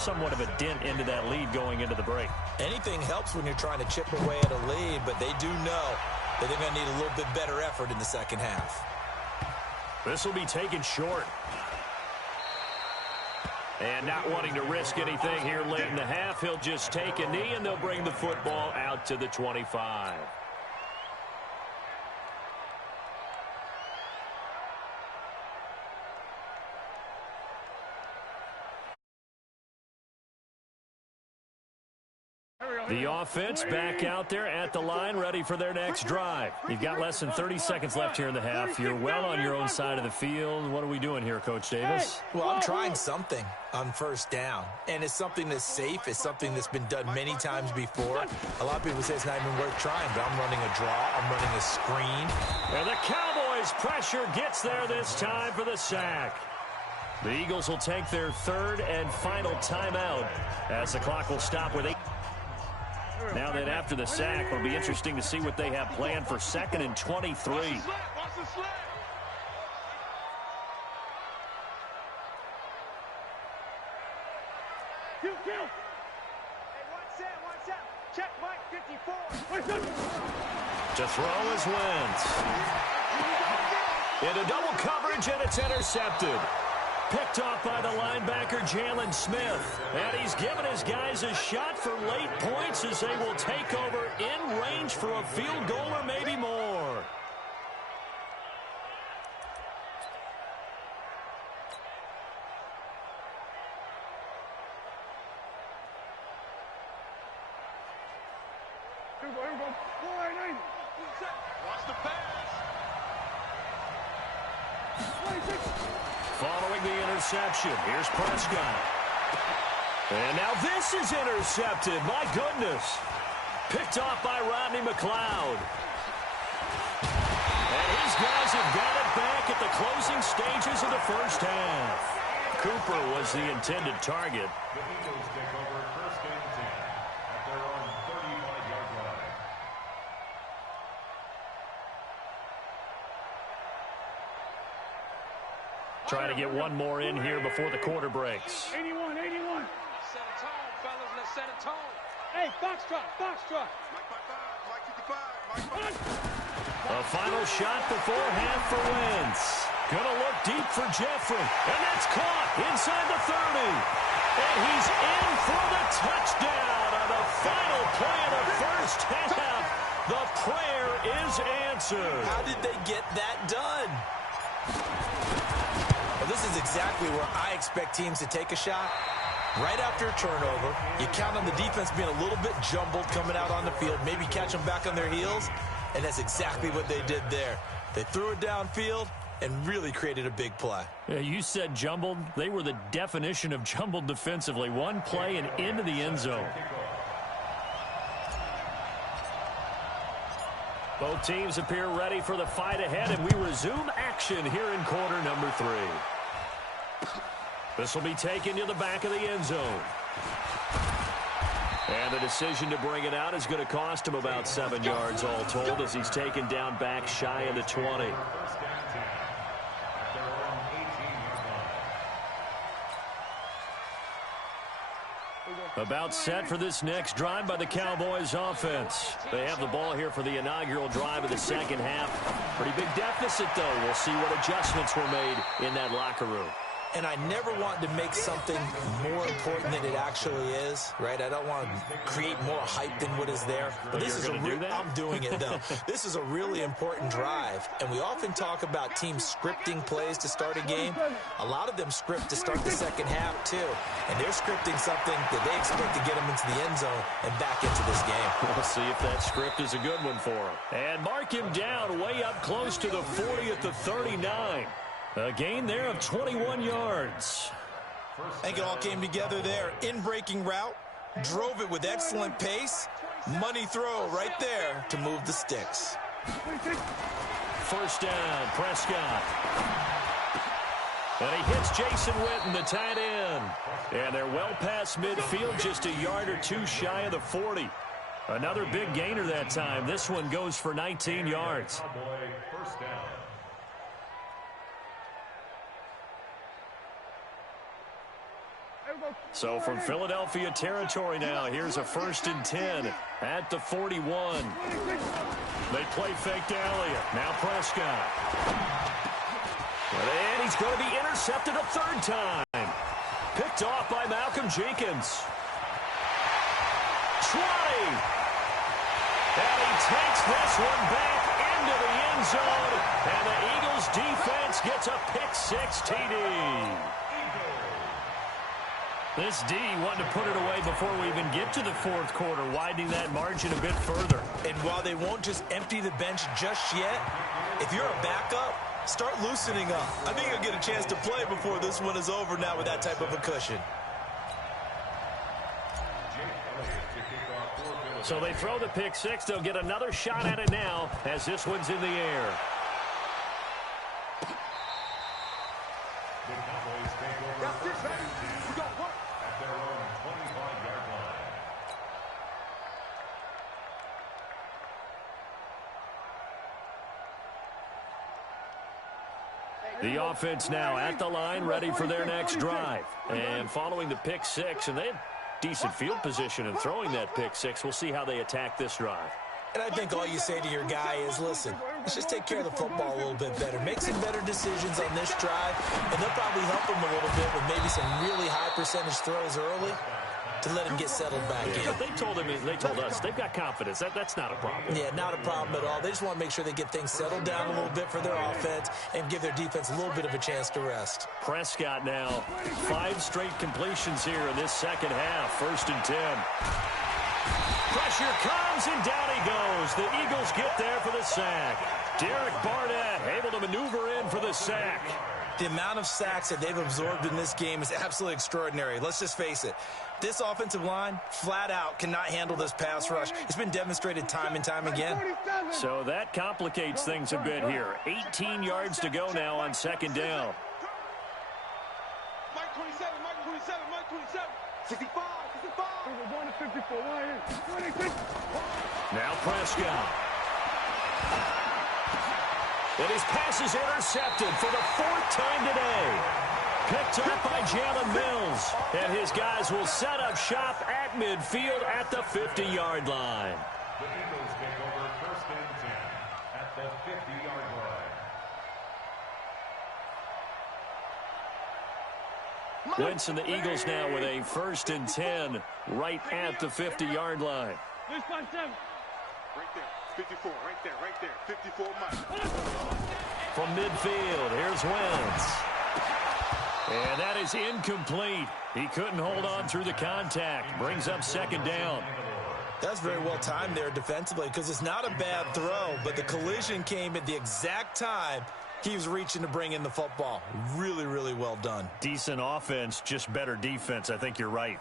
somewhat of a dent into that lead going into the break. Anything helps when you're trying to chip away at a lead, but they do know that they're going to need a little bit better effort in the second half. This will be taken short. And not wanting to risk anything here late in the half, he'll just take a knee, and they'll bring the football out to the 25. The offense back out there at the line, ready for their next drive. You've got less than 30 seconds left here in the half. You're well on your own side of the field. What are we doing here, Coach Davis? Well, I'm trying something on first down, and it's something that's safe. It's something that's been done many times before. A lot of people say it's not even worth trying, but I'm running a draw. I'm running a screen. And the Cowboys' pressure gets there this time for the sack. The Eagles will take their third and final timeout as the clock will stop with 8. Now that after the sack, it'll be interesting to see what they have planned for 2nd and 23. To throw is Wentz. Into double coverage, and it's intercepted. Picked off by the linebacker, Jalen Smith. And he's given his guys a shot for late points as they will take over in range for a field goal or maybe more. Watch the pass. Following the interception, here's Prescott. And now this is intercepted. My goodness. Picked off by Rodney McLeod. And his guys have got it back at the closing stages of the first half. Cooper was the intended target. The Eagles take over first and 10 at their own 35-yard line. Trying to get one more in here before the quarter breaks. 81. Let's set a tone, fellas. Let's set a tone. Hey, foxtrot. Mike 55, Mike 55, Mike 55. A final shot before half for Wentz. Gonna look deep for Jeffrey. And that's caught inside the 30. And he's in for the touchdown on the final play of the first half. The prayer is answered. How did they get that done? Well, this is exactly where I expect teams to take a shot. Right after a turnover, you count on the defense being a little bit jumbled coming out on the field, maybe catch them back on their heels, and that's exactly what they did there. They threw it downfield and really created a big play. Yeah, you said jumbled. They were the definition of jumbled defensively. One play and into the end zone. Both teams appear ready for the fight ahead, and we resume action here in quarter number 3. This will be taken to the back of the end zone. And the decision to bring it out is going to cost him about 7 yards all told as he's taken down back shy of the 20. About set for this next drive by the Cowboys offense. They have the ball here for the inaugural drive of the second half. Pretty big deficit, though. We'll see what adjustments were made in that locker room. And I never want to make something more important than it actually is, right? I don't want to create more hype than what is there. But this is I'm doing it, though. This is a really important drive. And we often talk about teams scripting plays to start a game. A lot of them script to start the second half, too. And they're scripting something that they expect to get them into the end zone and back into this game. We'll see if that script is a good one for them. And mark him down way up close to the 40 at the 39. A gain there of 21 yards. I think it all came together there. In-breaking route, drove it with excellent pace. Money throw right there to move the sticks. First down, Prescott. And he hits Jason Witten, the tight end. And they're well past midfield, just a yard or two shy of the 40. Another big gainer that time. This one goes for 19 yards. First down. Go. So from Philadelphia territory now, here's a 1st and 10 at the 41. They play fake to Elliott. Now Prescott. And he's going to be intercepted a 3rd time. Picked off by Malcolm Jenkins. 20. And he takes this one back into the end zone. And the Eagles defense gets a pick-6 TD. This D wanting to put it away before we even get to the 4th quarter, widening that margin a bit further. And while they won't just empty the bench just yet, if you're a backup, start loosening up. I think you'll get a chance to play before this one is over now with that type of a cushion. So they throw the pick-6. They'll get another shot at it now as this one's in the air. The offense now at the line, ready for their next drive. And following the pick-6, and they have decent field position in throwing that pick-6. We'll see how they attack this drive. And I think all you say to your guy is, listen, let's just take care of the football a little bit better. Make some better decisions on this drive, and they'll probably help him a little bit with maybe some really high percentage throws early to let him get settled back in. But they told us they've got confidence. That's not a problem. Yeah, not a problem at all. They just want to make sure they get things settled down a little bit for their offense and give their defense a little bit of a chance to rest. Prescott now, 5 straight completions here in this second half. 1st and 10. Pressure comes, and down he goes. The Eagles get there for the sack. Derek Barnett able to maneuver in for the sack. The amount of sacks that they've absorbed in this game is absolutely extraordinary. Let's just face it. This offensive line, flat out, cannot handle this pass rush. It's been demonstrated time and time again. So that complicates things a bit here. 18 yards to go now on 2nd down. Mike 27, Mike 27, Mike 27. 65, 65. We're going to 54. Now Prescott. And his pass is intercepted for the 4th time today. Picked up by Jalen Mills. And his guys will set up shop at midfield at the 50-yard line. The Eagles take over 1st and 10 at the 50-yard line. Wentz and the Eagles now with a 1st and 10 right at the 50-yard line. Right there, 54, right there, 54 Mike. From midfield, here's Wentz. And that is incomplete. He couldn't hold on through the contact. Brings up 2nd down. That's very well timed there defensively because it's not a bad throw, but the collision came at the exact time he was reaching to bring in the football. Really, really well done. Decent offense, just better defense. I think you're right.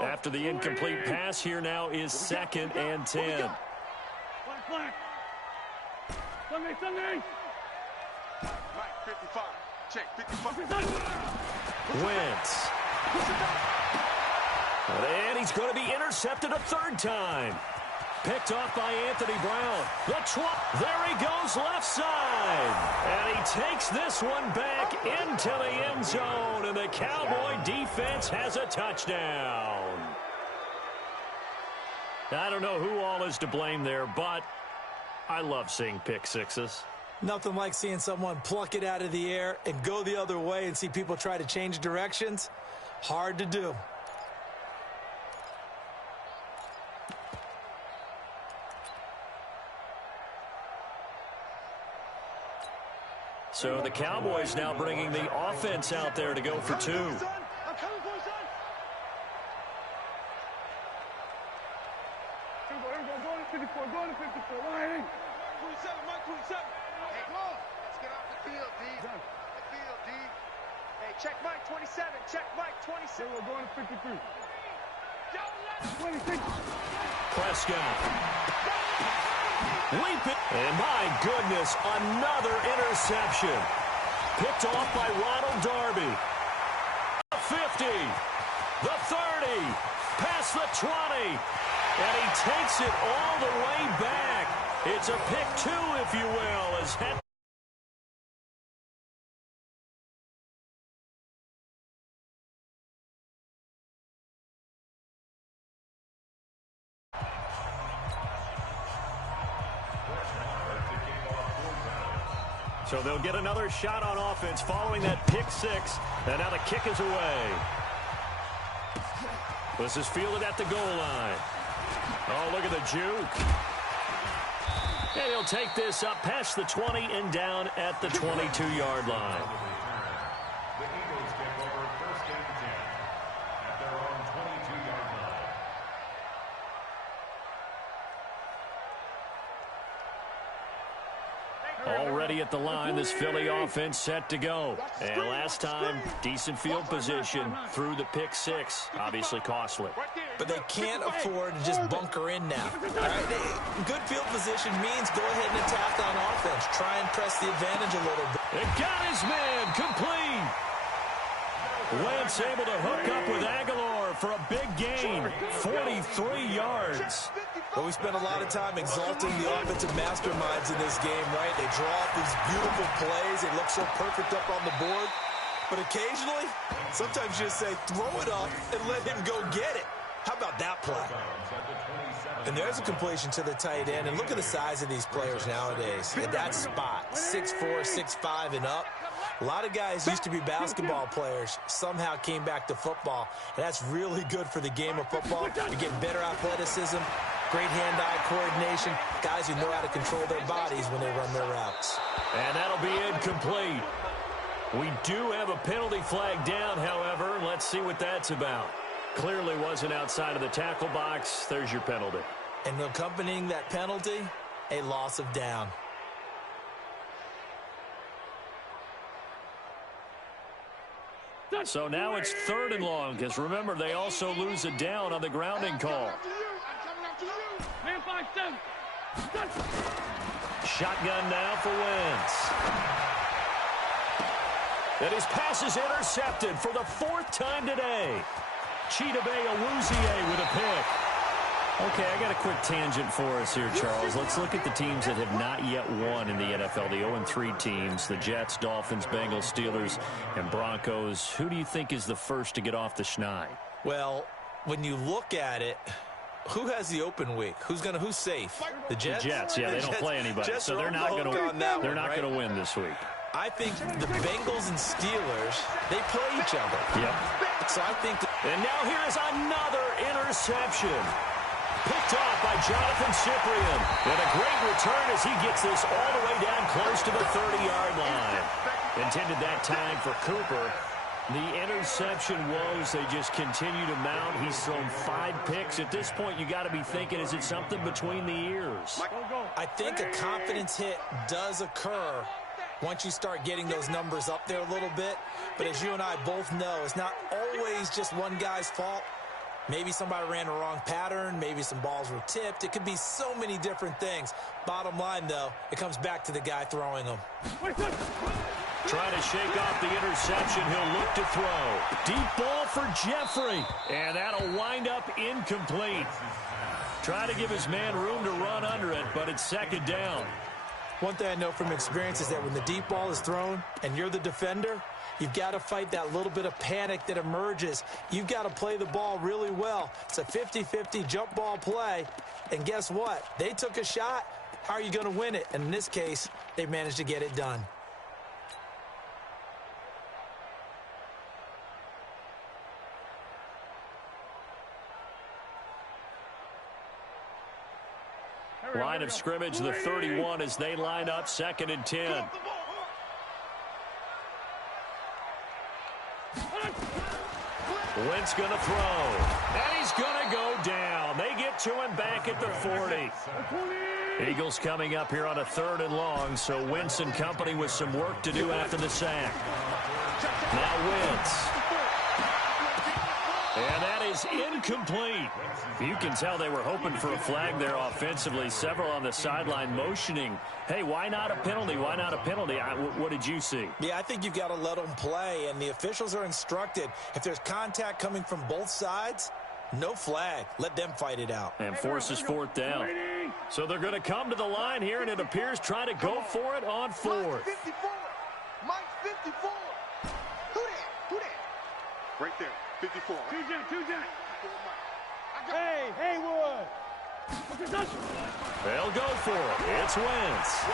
After the incomplete pass, here now is 2nd and 10. Sunday. Mike 55. Check 55. Wentz. And he's going to be intercepted a 3rd time. Picked off by Anthony Brown. There he goes left side. And he takes this one back into the end zone. And the Cowboy defense has a touchdown. I don't know who all is to blame there, but I love seeing pick-6s. Nothing like seeing someone pluck it out of the air and go the other way and see people try to change directions. Hard to do. So the Cowboys now bringing the offense out there to go for 2. I'm coming for you, son. Here we go, going to 54, going to 54. Right. 27, Mike 27. Hey, come on. Let's get off the field, D. The field, D. Hey, check Mike 27. Check Mike 27. We're going to 53. 26. Prescott. Leap it. And my goodness, another interception. Picked off by Ronald Darby. The 50. The 30. Past the 20. And he takes it all the way back. It's a pick 2, if you will, as So they'll get another shot on offense following that pick six. And now the kick is away. This is fielded at the goal line. Oh, look at the juke. And he'll take this up past the 20 and down at the 22-yard line. The Eagles take over first and 10 at their own 22-yard line. Already at the line, this Philly offense set to go. And last time, decent field position through the pick six. Obviously costly. But they can't afford to just bunker in now. All right? Good field position means go ahead and attack on offense. Try and press the advantage a little bit. It got his man complete. Wentz able to hook up with Aguilar for a big gain, 43 yards. But we spent a lot of time exalting the offensive masterminds in this game, right? They draw up these beautiful plays. They look so perfect up on the board. But occasionally, sometimes you just say, throw it up and let him go get it. How about that play? And there's a completion to the tight end. And look at the size of these players nowadays. At that spot, 6'4", 6'5", and up. A lot of guys used to be basketball players, somehow came back to football. And that's really good for the game of football. You get better athleticism, great hand-eye coordination, guys who know how to control their bodies when they run their routes. And that'll be incomplete. We do have a penalty flag down, however. Let's see what that's about. Clearly wasn't outside of the tackle box. There's your penalty. And accompanying that penalty, a loss of down. So now it's 3rd and long, because remember, they also lose a down on the grounding call. Man 5-7. Shotgun now for Wentz. And his pass is intercepted for the 4th time today. Chidobe Awuzie with a pick. Okay, I got a quick tangent for us here, Charles. Let's look at the teams that have not yet won in the NFL, the 0-3 teams, the Jets, Dolphins, Bengals, Steelers, and Broncos. Who do you think is the first to get off the schneid? Well, when you look at it, who has the open week? Who's safe? The Jets? The Jets, yeah, they don't play anybody, so they're not going to win this week. I think the Bengals and Steelers, they play each other. Yep. So I think and now here is another interception. Picked off by Jonathan Cyprien. And a great return as he gets this all the way down close to the 30-yard line. Intended that time for Cooper. The interception woes, they just continue to mount. He's thrown 5 picks. At this point, you got to be thinking, is it something between the ears? I think a confidence hit does occur once you start getting those numbers up there a little bit. But as you and I both know, it's not always just one guy's fault. Maybe somebody ran a wrong pattern. Maybe some balls were tipped. It could be so many different things. Bottom line, though, it comes back to the guy throwing them. Trying to shake off the interception. He'll look to throw. Deep ball for Jeffrey. And that'll wind up incomplete. Try to give his man room to run under it, but it's 2nd down. One thing I know from experience is that when the deep ball is thrown and you're the defender, you've got to fight that little bit of panic that emerges. You've got to play the ball really well. It's a 50-50 jump ball play. And guess what? They took a shot. How are you going to win it? And in this case, they managed to get it done. Line of scrimmage, the 31 as they line up 2nd and 10. Wentz going to throw. And he's going to go down. They get to him back at the 40. Eagles coming up here on a 3rd and long, so Wentz and company with some work to do after the sack. Now Wentz. And that is incomplete. You can tell they were hoping for a flag there offensively. Several on the sideline motioning, hey, why not a penalty? Why not a penalty? What did you see? Yeah, I think you've got to let them play, and the officials are instructed. If there's contact coming from both sides, no flag. Let them fight it out. And forces 4th down. So they're going to come to the line here, and it appears trying to go for it on 4th. Mike 54. Who that? Right there. 54. Two Jack. Hey, Haywood. They'll go for it. It's Wentz.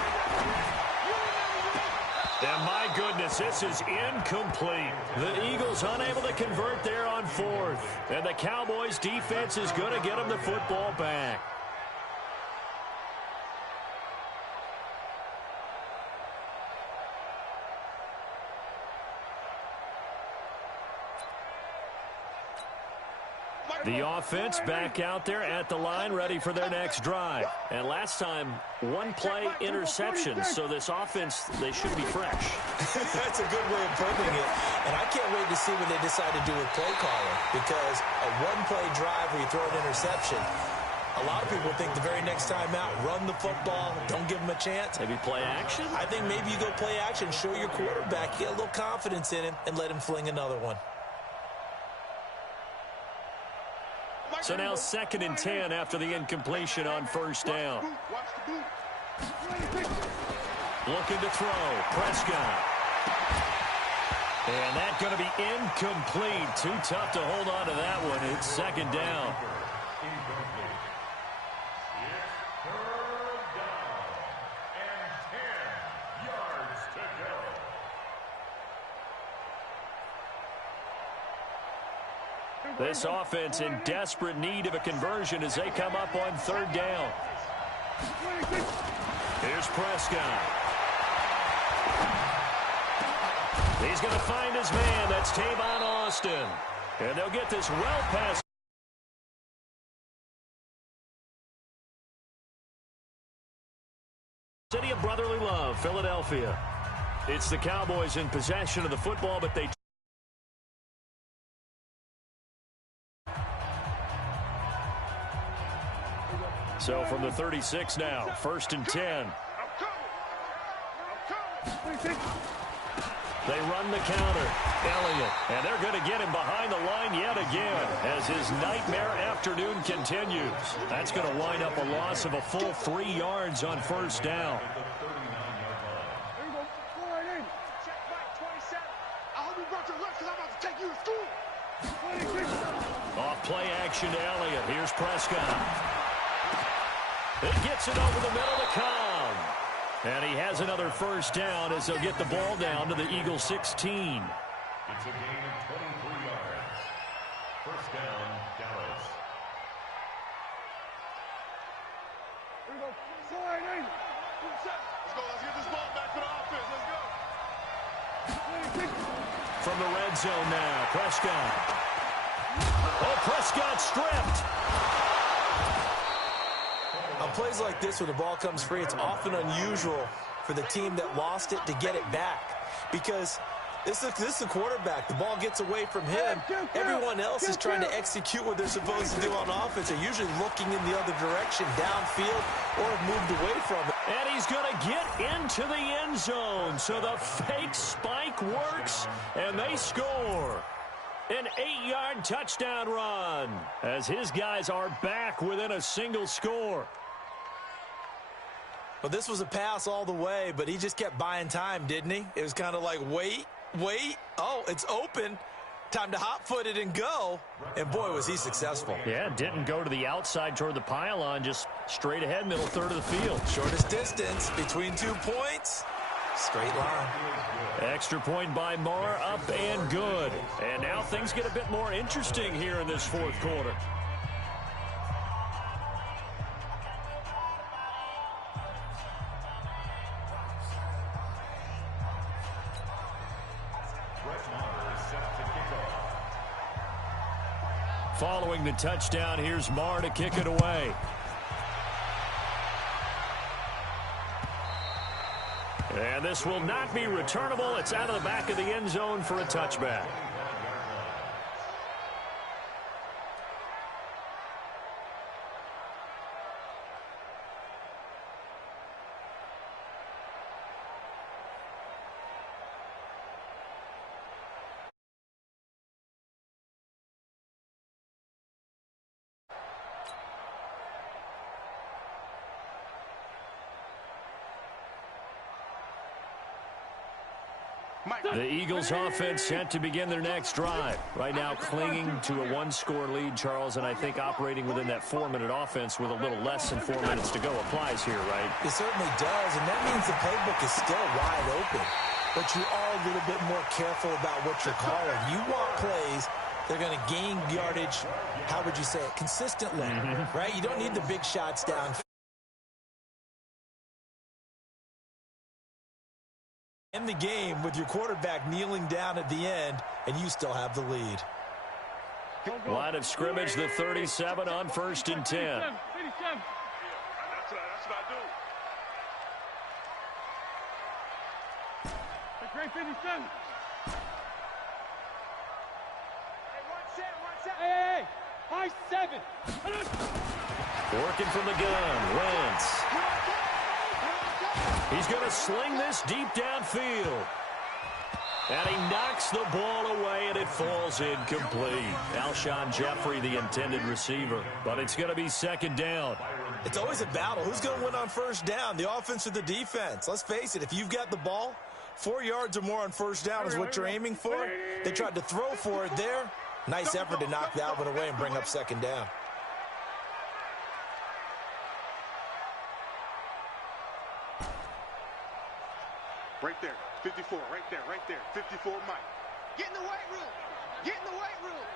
And my goodness, this is incomplete. The Eagles unable to convert there on fourth. And the Cowboys defense is going to get them the football back. The offense back out there at the line, ready for their next drive. And last time, one-play interception. So this offense, they should be fresh. That's a good way of putting it. And I can't wait to see what they decide to do with play calling. Because a one-play drive where you throw an interception, a lot of people think the very next time out, run the football, don't give them a chance. Maybe play action? I think maybe you go play action, show your quarterback, get a little confidence in him, and let him fling another one. So now 2nd and 10 after the incompletion on first down. Looking to throw. Prescott. And that's going to be incomplete. Too tough to hold on to that one. It's 2nd down. This offense in desperate need of a conversion as they come up on 3rd down. Here's Prescott. He's going to find his man. That's Tavon Austin. And they'll get this well past City of Brotherly Love, Philadelphia. It's the Cowboys in possession of the football, but they So from the 36 now, 1st and 10. They run the counter. Elliott. And they're going to get him behind the line yet again as his nightmare afternoon continues. That's going to wind up a loss of a full 3 yards on 1st down. Off play action to Elliott. Here's Prescott. It gets it over the middle to Cobb. And he has another 1st down as they'll get the ball down to the Eagles 16. It's a gain of 23 yards. 1st down, Dallas. Here we go. Let's get this ball back for the offense. Let's go. From the red zone now, Prescott. Oh, Prescott stripped. On plays like this where the ball comes free, it's often unusual for the team that lost it to get it back because this is the quarterback. The ball gets away from him. Everyone else is trying to execute what they're supposed to do on offense. They're usually looking in the other direction, downfield, or have moved away from it. And he's going to get into the end zone. So the fake spike works, and they score. An 8-yard touchdown run as his guys are back within a single score. Well, this was a pass all the way, but he just kept buying time, didn't he? It was kind of like, wait. Oh, it's open. Time to hot-foot it and go. And, boy, was he successful. Yeah, didn't go to the outside toward the pylon, just straight ahead, middle third of the field. Shortest distance between 2 points. Straight line. Extra point by Marr, up and good. And now things get a bit more interesting here in this 4th quarter. Following the touchdown, here's Marr to kick it away. And this will not be returnable. It's out of the back of the end zone for a touchback. The Eagles offense set to begin their next drive. Right now clinging to a 1-score lead, Charles, and I think operating within that 4-minute offense with a little less than 4 minutes to go applies here, right? It certainly does, and that means the playbook is still wide open. but you are a little bit more careful about what you're calling. You want plays they're going to gain yardage, how would you say it, consistently, right? You don't need the big shots down. In the game with your quarterback kneeling down at the end, and you still have the lead. Line of scrimmage, the 37 on 1st and 10. That's what I do. That's great 57. Hey, high 7. Working from the gun, Wentz. He's going to sling this deep downfield. And he knocks the ball away, and it falls incomplete. Alshon Jeffrey, the intended receiver. But it's going to be 2nd down. It's always a battle. Who's going to win on 1st down, the offense or the defense? Let's face it, if you've got the ball, 4 yards or more on 1st down is what you're aiming for. They tried to throw for it there. Nice effort to knock that one away and bring up 2nd down. Right there, 54, right there, 54, Mike. Get in the weight room. Get in the weight room.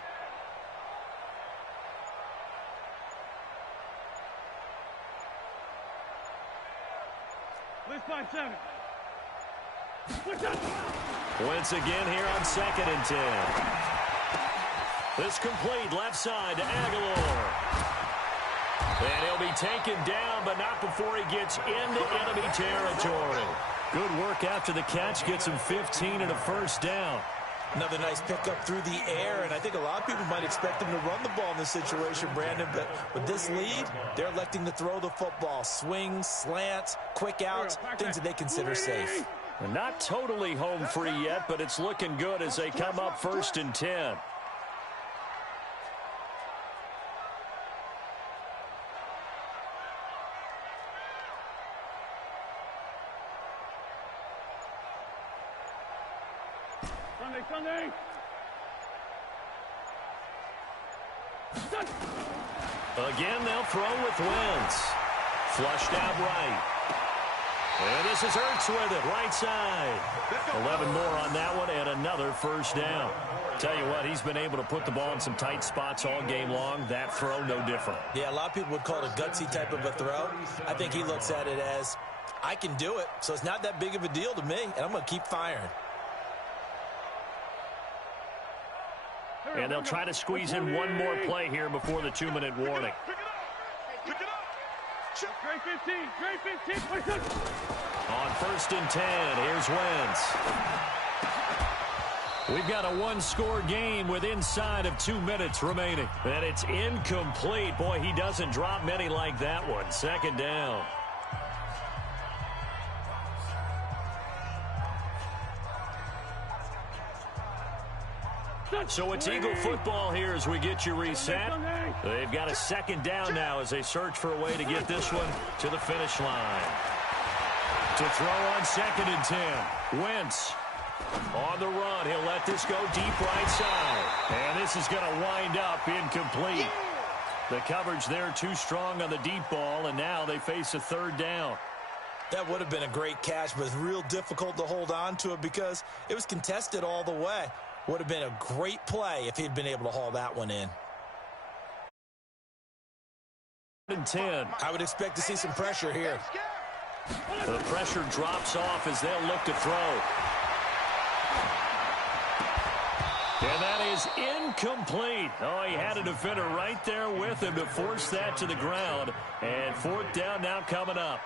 Let's find 7. Wentz again here on 2nd and 10. This complete left side to Aguilar. And he'll be taken down, but not before he gets into enemy territory. Good work after the catch. Gets him 15 and a 1st down. Another nice pickup through the air, and I think a lot of people might expect him to run the ball in this situation, Brandon, but with this lead, they're electing to throw the football. Swings, slants, quick outs, things that they consider safe. They're not totally home free yet, but it's looking good as they come up 1st and 10. Sunday. Again, they'll throw with Wentz. Flushed out right. And this is Ertz with it, right side. 11 more on that one, and another 1st down. Tell you what, he's been able to put the ball in some tight spots all game long. That throw, no different. Yeah, a lot of people would call it a gutsy type of a throw. I think he looks at it as, I can do it, so it's not that big of a deal to me, and I'm going to keep firing. And they'll try to squeeze in one more play here before the 2-minute warning. Pick it up. Great 15. On 1st and 10, here's Wentz. We've got a one-score game with inside of 2 minutes remaining. And it's incomplete. Boy, he doesn't drop many like that one. 2nd down. So it's Eagle football here as we get you reset. They've got a 2nd down now as they search for a way to get this one to the finish line. To throw on 2nd and 10. Wentz on the run. He'll let this go deep right side. And this is going to wind up incomplete. The coverage there too strong on the deep ball, and now they face a 3rd down. That would have been a great catch, but it's real difficult to hold on to it because it was contested all the way. Would have been a great play if he'd been able to haul that one in. 10. I would expect to see some pressure here. The pressure drops off as they'll look to throw. And that is incomplete. Oh, he had a defender right there with him to force that to the ground. And 4th down now coming up.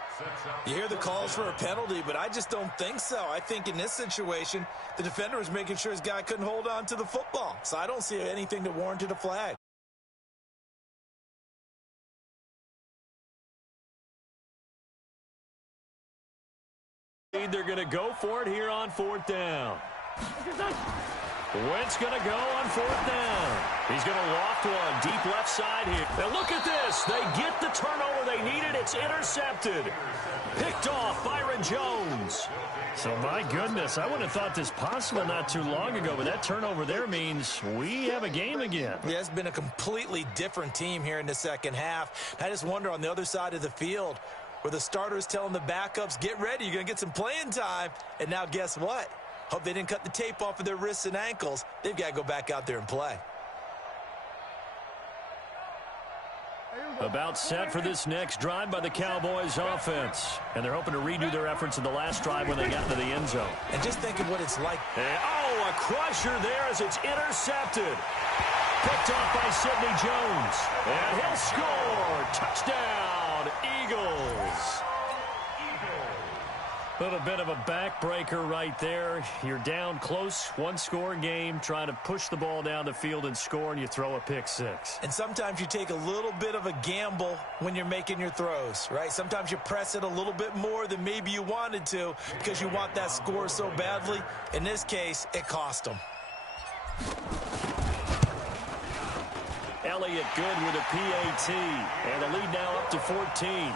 You hear the calls for a penalty, but I just don't think so. I think in this situation, the defender was making sure his guy couldn't hold on to the football. So I don't see anything that warranted a flag. They're going to go for it here on 4th down. Wentz going to go on 4th down. He's going to loft one deep left side here. Now look at this. They get the turnover they needed. It's intercepted. Picked off Byron Jones. So, my goodness, I wouldn't have thought this possible not too long ago, but that turnover there means we have a game again. Yeah, it's been a completely different team here in the 2nd half. I just wonder on the other side of the field where the starters telling the backups, get ready, you're going to get some playing time. And now guess what? Hope they didn't cut the tape off of their wrists and ankles. They've got to go back out there and play. About set for this next drive by the Cowboys offense. And they're hoping to redo their efforts in the last drive when they got into the end zone. And just think of what it's like. And, oh, a crusher there as it's intercepted. Picked off by Sidney Jones. And he'll score. Touchdown, Eagles. A little bit of a backbreaker right there. You're down close, one-score game, trying to push the ball down the field and score, and you throw a pick six. And sometimes you take a little bit of a gamble when you're making your throws, right? Sometimes you press it a little bit more than maybe you wanted to because you want that score so badly. In this case, it cost them. Elliott good with a PAT, and the lead now up to 14.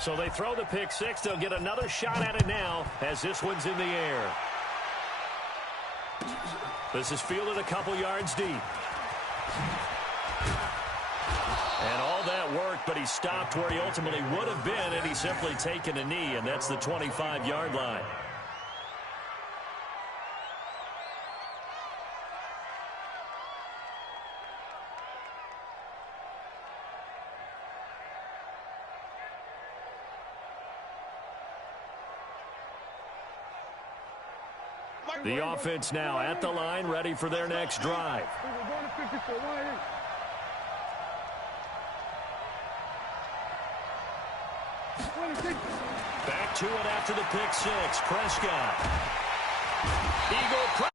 So they throw the pick six. They'll get another shot at it now as this one's in the air. This is fielded a couple yards deep. And all that work, but he stopped where he ultimately would have been had he simply taken a knee, and that's the 25-yard line. The offense now at the line, ready for their next drive. Back to it after the pick six. Prescott. Eagle.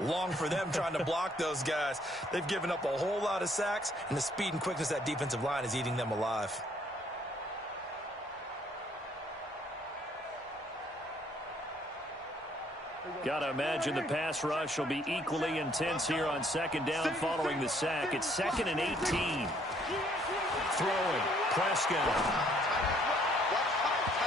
Long for them trying to block those guys. They've given up a whole lot of sacks, and the speed and quickness of that defensive line is eating them alive. Got to imagine the pass rush will be equally intense here on second down following the sack. It's 2nd and 18. Throwing. Prescott.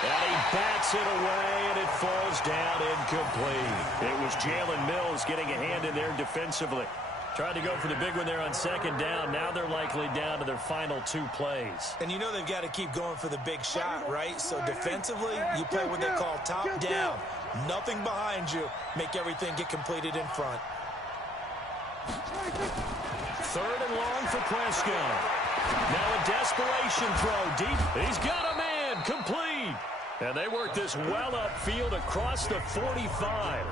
And he bats it away, and it falls down incomplete. It was Jalen Mills getting a hand in there defensively. Tried to go for the big one there on second down. Now they're likely down to their final 2 plays. And you know they've got to keep going for the big shot, right? So defensively, you play what they call top down. Nothing behind you. Make everything get completed in front. 3rd and long for Prescott. Now a desperation throw deep. He's got a man. Complete. And they work this well upfield across the 45.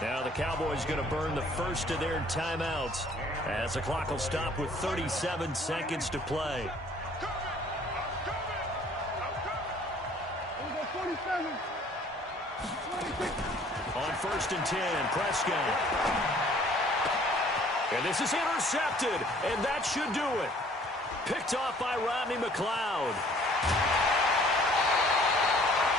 Now the Cowboys going to burn the first of their timeouts as the clock will stop with 37 seconds to play. On 1st and 10, Prescott. And this is intercepted, and that should do it. Picked off by Rodney McLeod.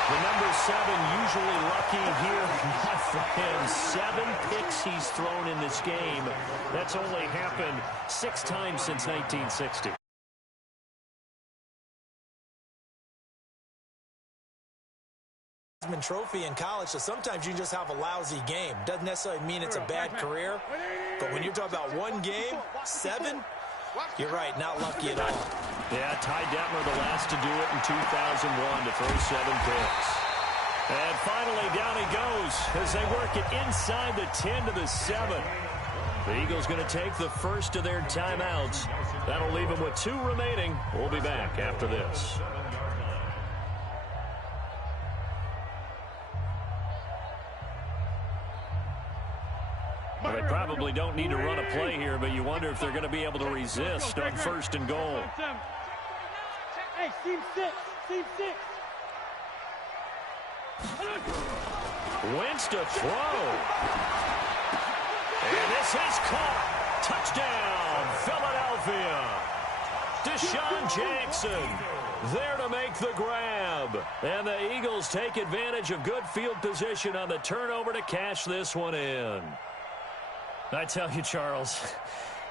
The number 7 usually lucky here. Not for him. 7 picks he's thrown in this game. That's only happened 6 times since 1960. Trophy in college, so sometimes you just have a lousy game. Doesn't necessarily mean it's a bad career, but when you're talking about 1 game, 7, you're right, not lucky at all. Yeah, Ty Detmer the last to do it in 2001 to throw 7 picks. And finally down he goes as they work it inside the 10 to the 7. The Eagles going to take the first of their timeouts. That'll leave them with 2 remaining. We'll be back after this. Well, they probably don't need to run a play here, but you wonder if they're going to be able to resist on 1st and goal. Hey, team 6. Team 6. Wentz to throw. And this is caught. Touchdown, Philadelphia. Deshaun Jackson there to make the grab. And the Eagles take advantage of good field position on the turnover to cash this one in. I tell you, Charles,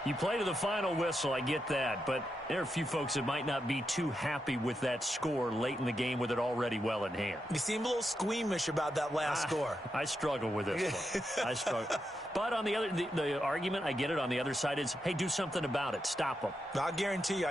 you play to the final whistle, I get that, but there are a few folks that might not be too happy with that score late in the game with it already well in hand. You seem a little squeamish about that last score. I struggle with this one. I struggle. But on the argument, I get it, on the other side is, hey, do something about it. Stop them. I guarantee you,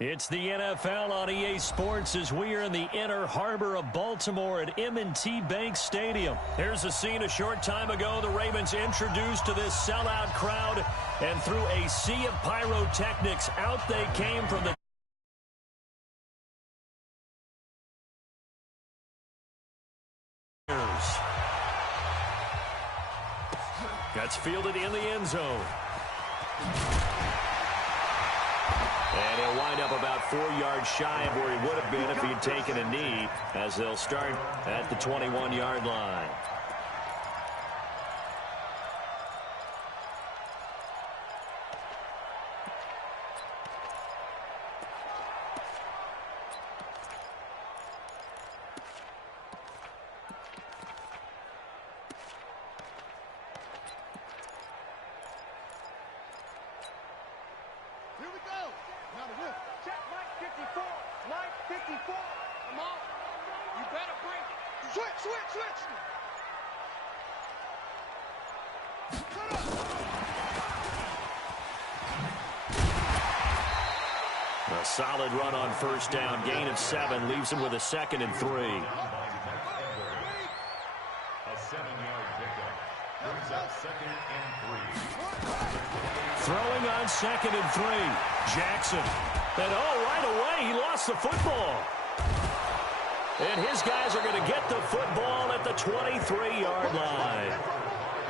It's the NFL on EA Sports as we are in the inner harbor of Baltimore at M&T Bank Stadium. Here's a scene a short time ago. The Ravens introduced to this sellout crowd, and through a sea of pyrotechnics, out they came from the That's fielded in the end zone. And he'll wind up about 4 yards shy of where he would have been if he had taken a knee, as they'll start at the 21-yard line. A solid run on first down. Gain of 7 leaves him with a 2nd and 3. A 7-yard pickup. Brings up 2nd and 3. Throwing on 2nd and 3. Jackson. And right away, he lost the football. And his guys are going to get the football at the 23-yard line.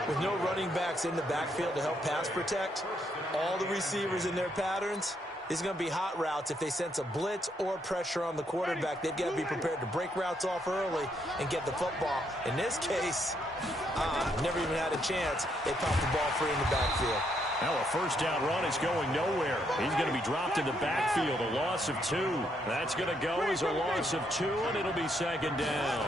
With no running backs in the backfield to help pass protect, all the receivers in their patterns, it's going to be hot routes. If they sense a blitz or pressure on the quarterback, they've got to be prepared to break routes off early and get the football. In this case, never even had a chance. They popped the ball free in the backfield. Now a first down run is going nowhere. He's going to be dropped in the backfield, a loss of 2. That's going to go as a loss of 2, and it'll be 2nd down.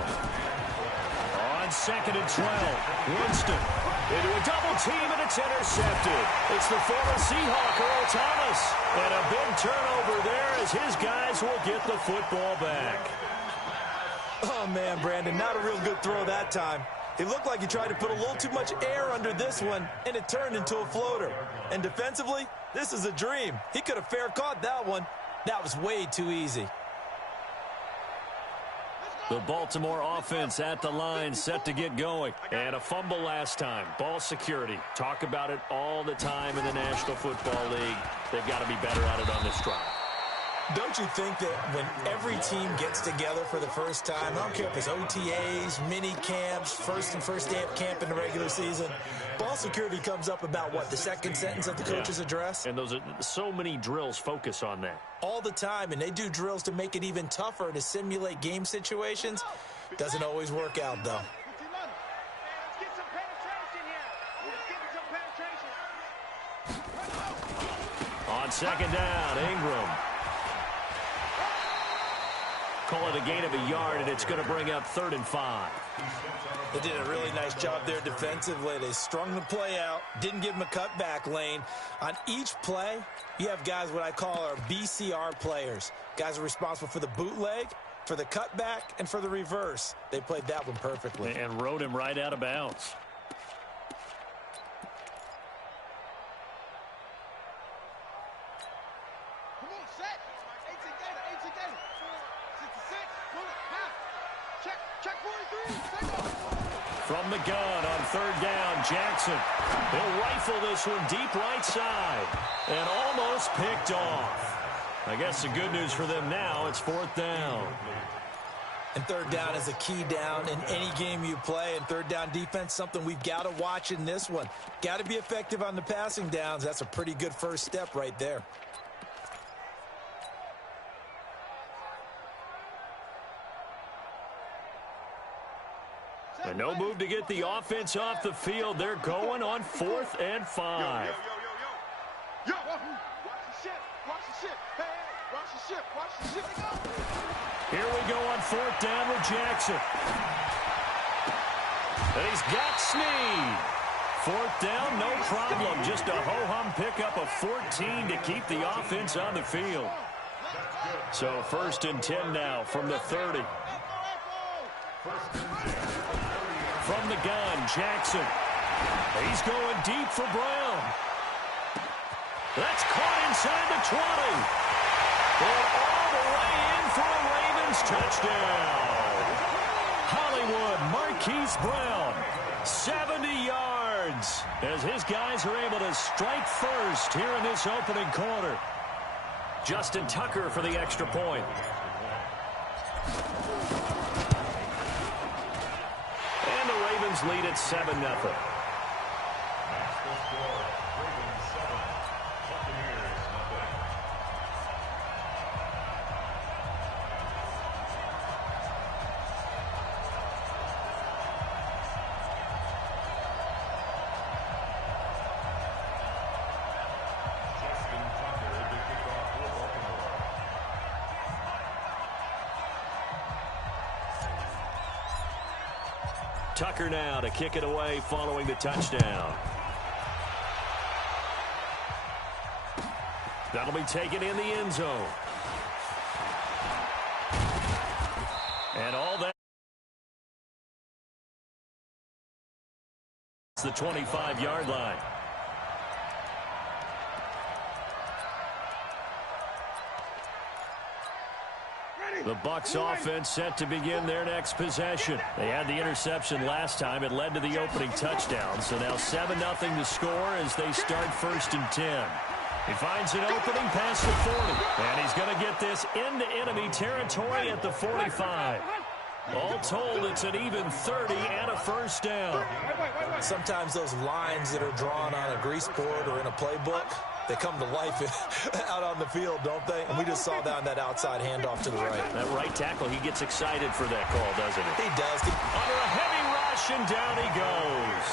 On 2nd and 12, Winston into a double team, and it's intercepted. It's the former Seahawk, Earl Thomas. And a big turnover there as his guys will get the football back. Oh, man, Brandon, not a real good throw that time. It looked like he tried to put a little too much air under this one, and it turned into a floater. And defensively, this is a dream. He could have fair caught that one. That was way too easy. The Baltimore offense at the line, set to get going. And a fumble last time. Ball security. Talk about it all the time in the National Football League. They've got to be better at it on this drive. Don't you think that when every team gets together for the first time, I don't care if it's OTAs, mini camps, first day of camp in the regular season, ball security comes up about, what, the second sentence of the coach's address? And those are so many drills focus on that. All the time, and they do drills to make it even tougher to simulate game situations. Doesn't always work out, though. Let's get some penetration here. Let's get some penetration. On 2nd down, Ingram. Call it a gain of a yard, and it's going to bring up 3rd and 5. They did a really nice job there defensively. They strung the play out, didn't give him a cutback lane. On each play, you have guys what I call our BCR players. Guys are responsible for the bootleg, for the cutback, and for the reverse. They played that one perfectly. And rode him right out of bounds. Come on, set. 18 gainer, 18 gainer. 66, pull it, half. Check 43, take off. From the gun on 3rd down, Jackson. He'll rifle this one deep right side. And almost picked off. I guess the good news for them now, it's 4th down. And 3rd down is a key down in any game you play. And 3rd down defense, something we've got to watch in this one. Got to be effective on the passing downs. That's a pretty good first step right there. And no move to get the offense off the field. They're going on 4th and 5. Yo, watch the ship, watch the ship. Hey, watch the ship, watch the ship. Here we go on 4th down with Jackson. And he's got Snead. 4th down, no problem. Just a ho-hum pickup of 14 to keep the offense on the field. So 1st and 10 now from the 30. From the gun, Jackson. He's going deep for Brown. That's caught inside the 20. And all the way in for a Ravens touchdown. Hollywood Marquise Brown, 70 yards, as his guys are able to strike first here in this opening quarter. Justin Tucker for the extra point. And the Ravens lead at 7-0. Tucker now to kick it away following the touchdown. That'll be taken in the end zone. And all that. It's the 25-yard line. The Bucs offense set to begin their next possession. They had the interception last time. It led to the opening touchdown. So now 7-0 to score as they start 1st and 10. He finds an opening past the 40. And he's going to get this into enemy territory at the 45. All told, it's an even 30 and a first down. Sometimes those lines that are drawn on a grease board or in a playbook, they come to life out on the field, don't they? And we just saw that on that outside handoff to the right. That right tackle, he gets excited for that call, doesn't he? He does. Under a heavy rush, and down he goes.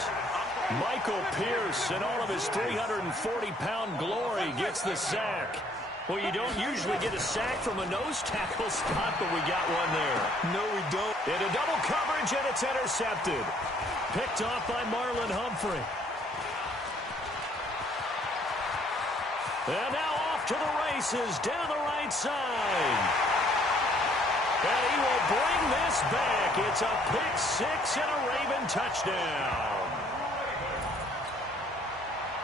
Michael Pierce, in all of his 340-pound glory, gets the sack. Well, you don't usually get a sack from a nose tackle spot, but we got one there. No, we don't. Into double coverage, and it's intercepted. Picked off by Marlon Humphrey. And now off to the races, down the right side. And he will bring this back. It's a pick six and a Raven touchdown.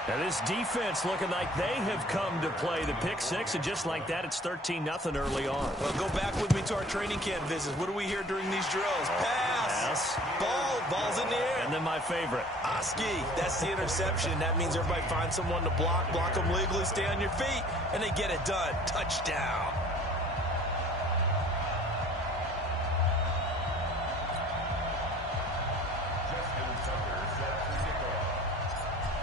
And this defense looking like they have come to play the pick six, and just like that, it's 13-0 early on. Well, go back with me to our training camp visits. What do we hear during these drills? Pass. Ball's in the air. And then my favorite. Oski, that's the interception. That means everybody finds someone to block them legally, stay on your feet, and they get it done. Touchdown.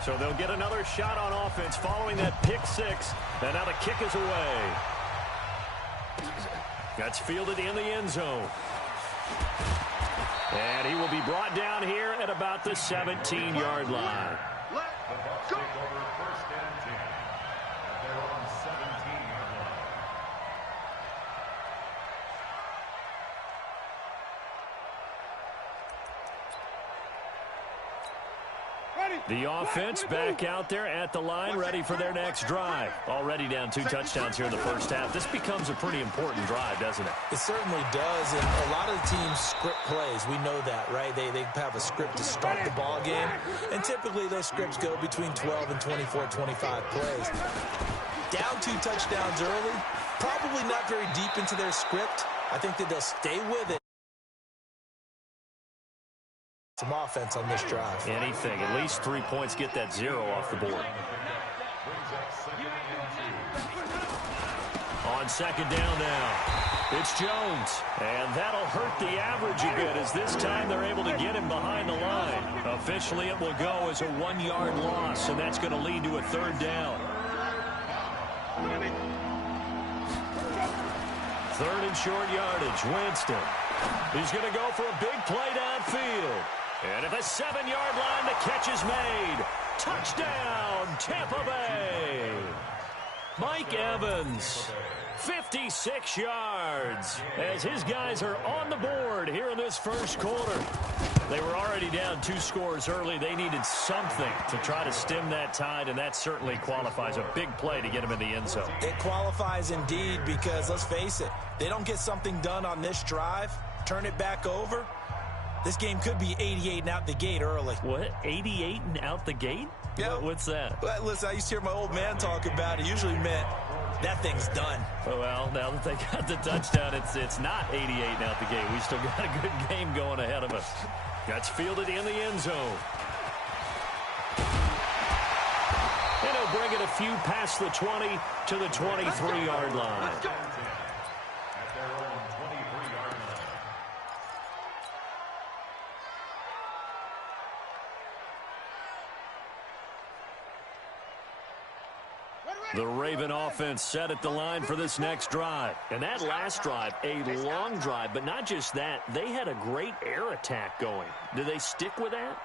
So they'll get another shot on offense following that pick six. And now the kick is away. That's fielded in the end zone. And he will be brought down here at about the 17-yard line. Let's go. First and 10 at their own 17-yard line. The offense back out there at the line, ready for their next drive. Already down 2 touchdowns here in the first half. This becomes a pretty important drive, doesn't it? It certainly does, and a lot of the teams script plays. We know that, right? They have a script to start the ball game, and typically those scripts go between 12 and 24, 25 plays. Down 2 touchdowns early, probably not very deep into their script. I think that they'll stay with it. Some offense on this drive. Anything. At least 3 points, get that 0 off the board. On second down now, it's Jones. And that'll hurt the average a bit, as this time they're able to get him behind the line. Officially, it will go as a 1-yard loss, and that's going to lead to a 3rd down. 3rd and short yardage. Winston. He's going to go for a big play downfield. And at the 7-yard line, the catch is made. Touchdown, Tampa Bay. Mike Evans, 56 yards, as his guys are on the board here in this first quarter. They were already down 2 scores early. They needed something to try to stem that tide, and that certainly qualifies. A big play to get him in the end zone. It qualifies indeed, because let's face it, they don't get something done on this drive, turn it back over, This game could be 88 and out the gate early. What? 88 and out the gate? Yeah. What's that? Well, listen, I used to hear my old man talk about it. Usually meant that thing's done. Well, now that they got the touchdown, it's not 88 and out the gate. We still got a good game going ahead of us. That's fielded in the end zone. And he'll bring it a few past the 20 to the 23-yard line. At their own 23-yard line. The Raven offense set at the line for this next drive. And that last drive, a long drive, but not just that. They had a great air attack going. Do they stick with that?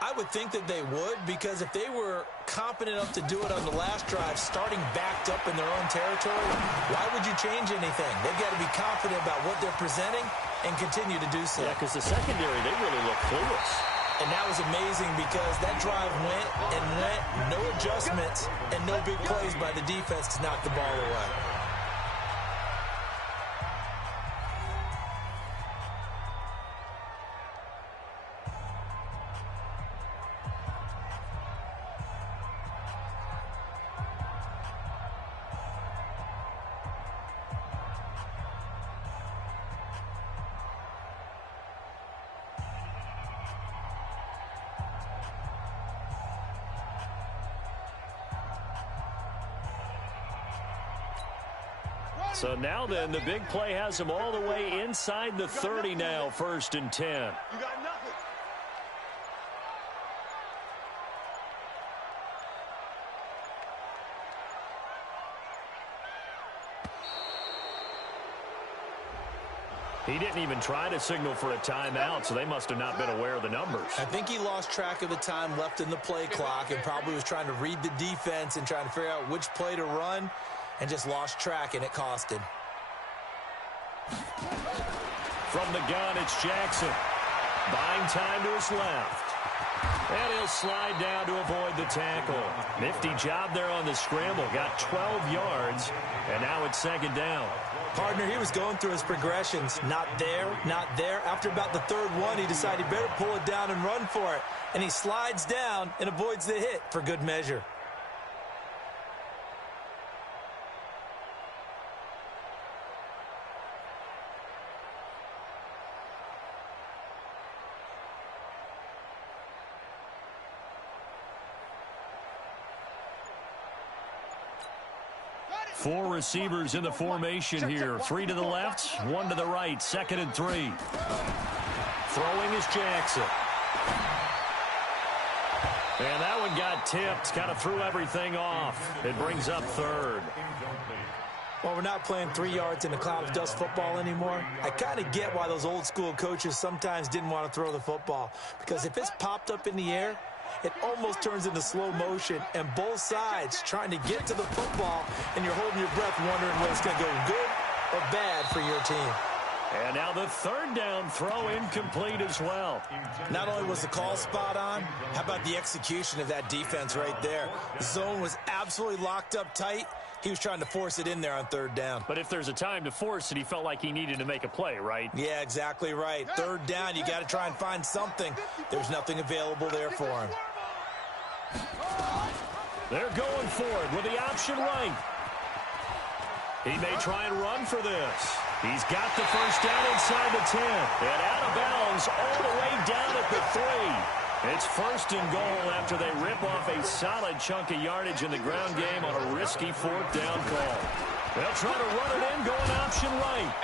I would think that they would, because if they were confident enough to do it on the last drive, starting backed up in their own territory, why would you change anything? They've got to be confident about what they're presenting and continue to do so. Yeah, because the secondary, they really look clueless. And that was amazing because that drive went and went, no adjustments, and no big plays by the defense to knock the ball away. So now then, the big play has him all the way inside the 30 now, 1st and 10. You got nothing. He didn't even try to signal for a timeout, so they must have not been aware of the numbers. I think he lost track of the time left in the play clock and probably was trying to read the defense and trying to figure out which play to run, and just lost track, and it cost him. From the gun, it's Jackson. Buying time to his left. And he'll slide down to avoid the tackle. Nifty job there on the scramble. Got 12 yards, and now it's 2nd down. Partner, he was going through his progressions. Not there, not there. After about the 3rd one, he decided he better pull it down and run for it. And he slides down and avoids the hit for good measure. Four receivers in the formation here. 3 to the left, 1 to the right. 2nd and 3. Throwing is Jackson. And that one got tipped. Kind of threw everything off. It brings up 3rd. Well, we're not playing 3 yards in a cloud of dust football anymore. I kind of get why those old school coaches sometimes didn't want to throw the football. Because if it's popped up in the air, it almost turns into slow motion, and both sides trying to get to the football, and you're holding your breath wondering whether it's going to go good or bad for your team. And now the 3rd down throw incomplete as well. Not only was the call spot on, how about the execution of that defense right there? The zone was absolutely locked up tight. He was trying to force it in there on 3rd down. But if there's a time to force it, he felt like he needed to make a play, right? Yeah, exactly right. 3rd down, you got to try and find something. There's nothing available there for him. They're going for it with the option right. He may try and run for this. He's got the 1st down inside the 10. And out of bounds all the way down at the 3. It's 1st and goal after they rip off a solid chunk of yardage in the ground game on a risky 4th down call. They'll try to run it in, going option right.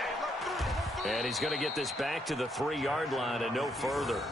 And he's going to get this back to the 3-yard line and no further.